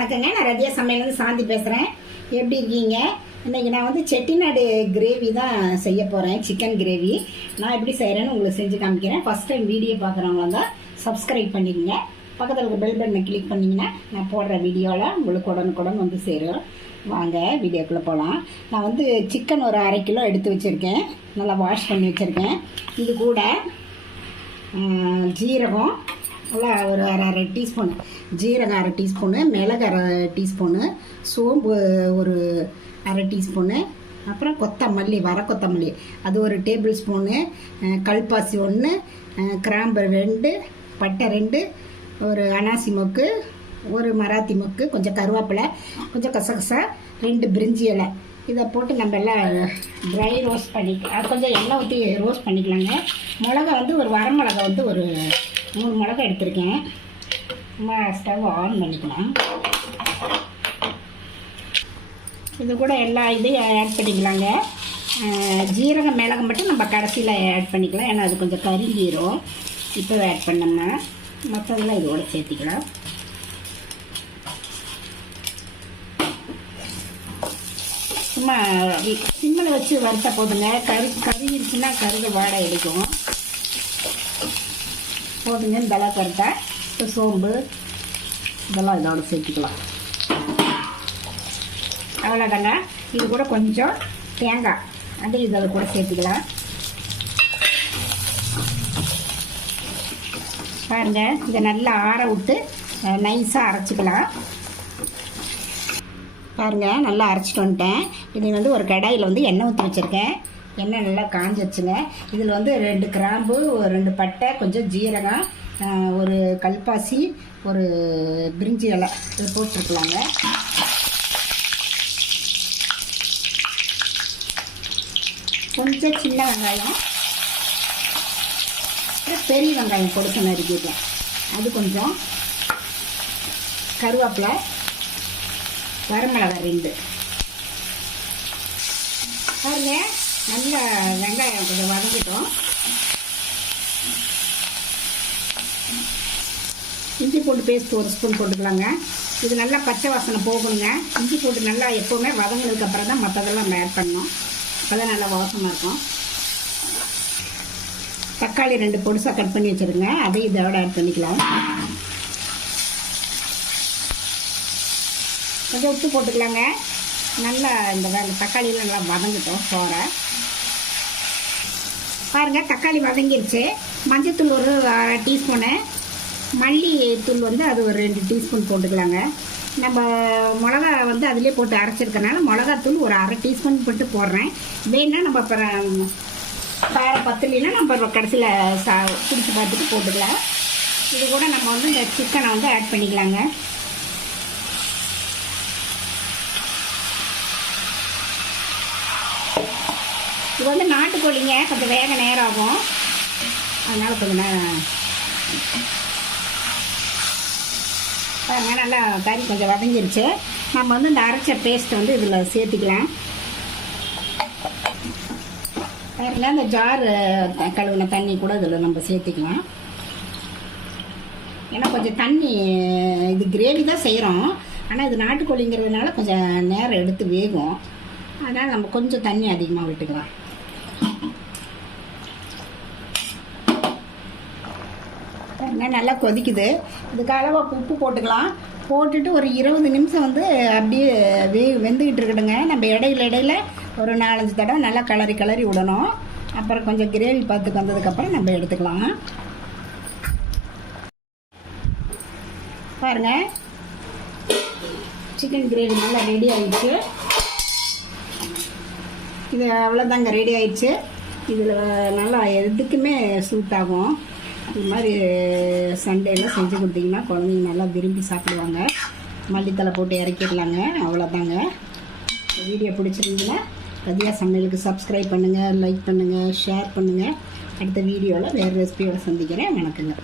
வணக்கங்க. நான் ரதியா சமையலேருந்து சாந்தி பேசுகிறேன். எப்படி இருக்கீங்க? இன்றைக்கி நான் வந்து செட்டிநாடு கிரேவி தான் செய்ய போகிறேன். சிக்கன் கிரேவி நான் எப்படி செய்கிறேன்னு உங்களுக்கு செஞ்சு காமிக்கிறேன். ஃபஸ்ட் டைம் வீடியோ பார்க்குறவங்க தான் சப்ஸ்கிரைப் பண்ணிக்கோங்க. பக்கத்தில் இருக்க பெல் பட்டனை கிளிக் பண்ணிங்கன்னா நான் போடுற வீடியோவில் உங்களுக்கு உடனுக்குடன் வந்து சேரும். வாங்க வீடியோக்குள்ளே போகலாம். நான் வந்து சிக்கன் ஒரு 1/2 கிலோ எடுத்து வச்சுருக்கேன். நல்லா வாஷ் பண்ணி வச்சுருக்கேன். இது கூட ஜீரகம் நல்லா ஒரு அரை டீஸ்பூன், ஜீரகம் 1/2 டீஸ்பூனு, மிளகு 1/2 டீஸ்பூனு, சோம்பு ஒரு 1/2 டீஸ்பூனு, அப்புறம் கொத்தமல்லி, வர கொத்தமல்லி அது ஒரு டேபிள் ஸ்பூனு, கல்பாசி 1, கிராம்பு 2, பட்டை 2, ஒரு அனாசி மொக்கு, ஒரு மராத்தி மொக்கு, கொஞ்சம் கருவேப்பிலை, கொஞ்சம் கசகசா, 2 பிரிஞ்சி இலை. இதை போட்டு நம்ம எல்லாம் ட்ரை ரோஸ்ட் பண்ணிக்கலாம். கொஞ்சம் எண்ணெய் ஊற்றி ரோஸ்ட் பண்ணிக்கலாங்க. மிளகா வந்து ஒரு வரமிளகா வந்து ஒரு 3 மிளகா எடுத்திருக்கேன். ஸ்டவ் ஆன் பண்ணிக்கலாம். இது கூட எல்லா இதையும் ஆட் பண்ணிக்கலாங்க. ஜீரகம் மிளகு மட்டும் நம்ம கடைசியில் ஆட் பண்ணிக்கலாம். ஏன்னா அது கொஞ்சம் கருங்கிரும். இப்போ ஆட் பண்ணோம்னா மற்றதெல்லாம் இதோட சேர்த்திக்கலாம். சும்மா சிம்மில் வச்சு வறுத்த போதுங்க. கருகிருச்சுன்னா கருக வாடை எடுக்கும். போதுங்க. இதெல்லாம் கருட்டா இப்போ சோம்பு இதெல்லாம் இதோட சேர்த்துக்கலாம். அவ்வளோதாங்க. இது கூட கொஞ்சம் தேங்காய் அது இதோட கூட சேர்த்துக்கலாம். பாருங்க, இதை நல்லா ஆற விட்டு நைஸாக அரைச்சிக்கலாம். பாருங்கள், நல்லா அரைச்சிட்டு வந்துட்டேன். இதை வந்து ஒரு கடாயில் வந்து எண்ணெய் ஊற்றி வச்சுருக்கேன். எண்ணெய் நல்லா காஞ்சிடுச்சுங்க. இதில் வந்து 2 கிராம்பு, ஒரு 2 பட்டை, கொஞ்சம் ஜீரகம், ஒரு கல்பாசி, ஒரு பிரிஞ்சி இலை இது போட்டுருக்கலாங்க. கொஞ்சம் சின்ன வெங்காயம், பெரிய வெங்காயம் பொடுசு நறுக்கிட்டேன் அது கொஞ்சம், கருவேப்பிலை, வரமிளகா 2. பாருங்க, நல்ல வெங்காயம் கொஞ்சம் வதங்கிட்டோம். இஞ்சி பூண்டு பேஸ்ட் 1 ஸ்பூன் போட்டுக்கலாங்க. இது நல்லா பச்சை வாசனை போகணுங்க. இஞ்சி பூண்டு நல்லா எப்போவுமே வதங்கினதுக்கப்புறம் தான் மற்றதெல்லாம் நம்ம ஆட் பண்ணணும். அப்போ தான் நல்லா வாசமாக இருக்கும். தக்காளி 2 பொடிசாக கட் பண்ணி வச்சுருங்க. அதையும் இதோட ஆட் பண்ணிக்கலாம். கொஞ்சம் உப்பு போட்டுக்கலாங்க. நல்லா இந்த தக்காளியெல்லாம் நல்லா வதங்கிட்டோம். சோற பாருங்கள், தக்காளி வதங்கிருச்சு. மஞ்சத்தூள் ஒரு 1/2 டீஸ்பூனு, மல்லித்தூள் வந்து அது ஒரு 2 டீஸ்பூன் போட்டுக்கலாங்க. நம்ம மிளகா வந்து அதிலே போட்டு அரைச்சிருக்கனால மிளகாத்தூள் ஒரு 1/2 டீஸ்பூன் போட்டு போடுறேன். வேணுன்னா நம்ம அப்புறம் காரம் பத்தலைன்னா நம்ம கடைசியில் குடிச்சு பார்த்துட்டு போட்டுக்கலாம். இது கூட நம்ம வந்து இந்த சிக்கனை வந்து ஆட் பண்ணிக்கலாங்க. இது வந்து நாட்டுக்கோழிங்க, கொஞ்சம் வேக நேரம் ஆகும். அதனால் கொஞ்சம் பாருங்க, நல்லா கறி கொஞ்சம் வதங்கிருச்சு. நம்ம வந்து இந்த அரைச்ச பேஸ்ட்டை வந்து இதில் சேர்த்துக்கலாம். பாருங்க, இந்த ஜார் கழுவின தண்ணி கூட இதில் நம்ம சேர்த்துக்கலாம். ஏன்னா கொஞ்சம் தண்ணி, இது கிரேவி தான் செய்கிறோம். ஆனால் இது நாட்டுக்கோழிங்கிறதுனால கொஞ்சம் நேரம் எடுத்து வேகும். அதனால் நம்ம கொஞ்சம் தண்ணி அதிகமாக விட்டுக்கலாம். நல்லா கொதிக்குது. இதுக்கு அளவாக உப்பு போட்டுக்கலாம். போட்டுட்டு ஒரு 20 நிமிஷம் வந்து அப்படியே வெந்துக்கிட்டு இருக்கட்டுங்க. நம்ம இடையில ஒரு 4-5 தடவை நல்லா கிளறி விடணும். அப்புறம் கொஞ்சம் கிரேவி பார்த்துக்கு வந்ததுக்கப்புறம் நம்ம எடுத்துக்கலாம். பாருங்க, சிக்கன் கிரேவி நல்லா ரெடி ஆயிடுச்சு. இது அவ்வளோதாங்க, ரெடி ஆயிடுச்சு. இதில் நல்லா எதுக்குமே சூட் ஆகும். இது மாதிரி சண்டேலாம் செஞ்சு கொடுத்தீங்கன்னா குழந்தைங்க நல்லா விரும்பி சாப்பிடுவாங்க. மல்லித்தலை போட்டு இறக்கிடலாங்க. அவ்வளோதாங்க. வீடியோ பிடிச்சிருந்தீங்கன்னா ரதியா சமையலுக்கு சப்ஸ்கிரைப் பண்ணுங்கள், லைக் பண்ணுங்கள், ஷேர் பண்ணுங்கள். அடுத்த வீடியோவில் வேறு ரெசிபியோட சந்திக்கிறேன். வணக்கங்க.